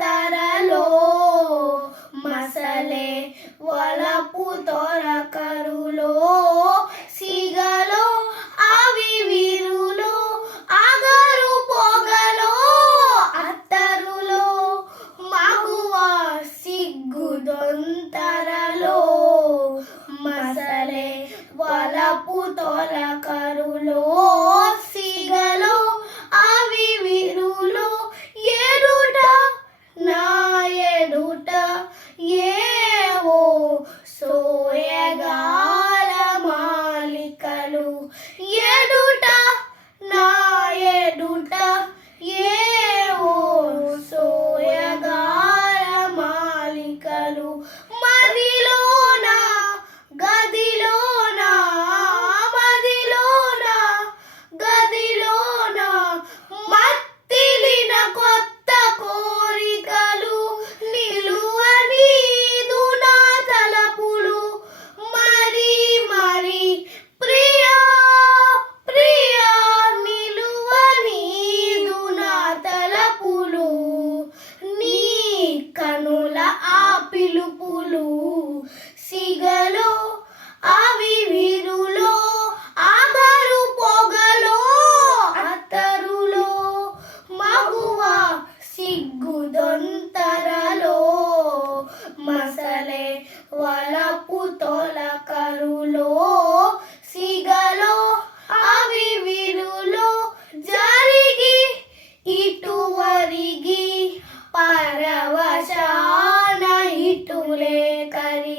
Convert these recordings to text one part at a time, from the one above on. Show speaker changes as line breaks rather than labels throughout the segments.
తరలో మసలే వలపు తొర కరులో సిగలో అవి విరులో అగరు పొగలో అత్తరులో. మగువ సిగ్గు దొంతర పిలుపులు సిగలు అవి విరులో అమరు పొగలో అతరులో మగువ సిగ్గుదొంతరలో మసలే వలపు తొలకరులో.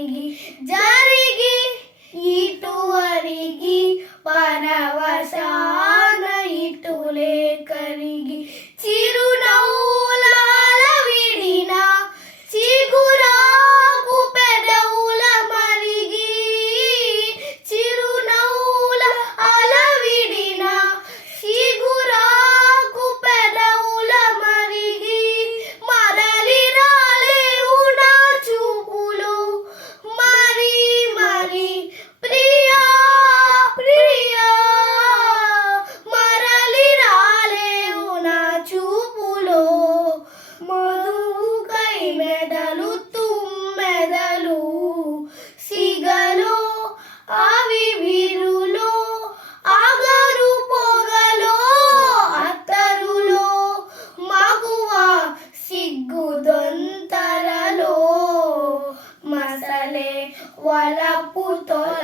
जाएगी जय igual a puto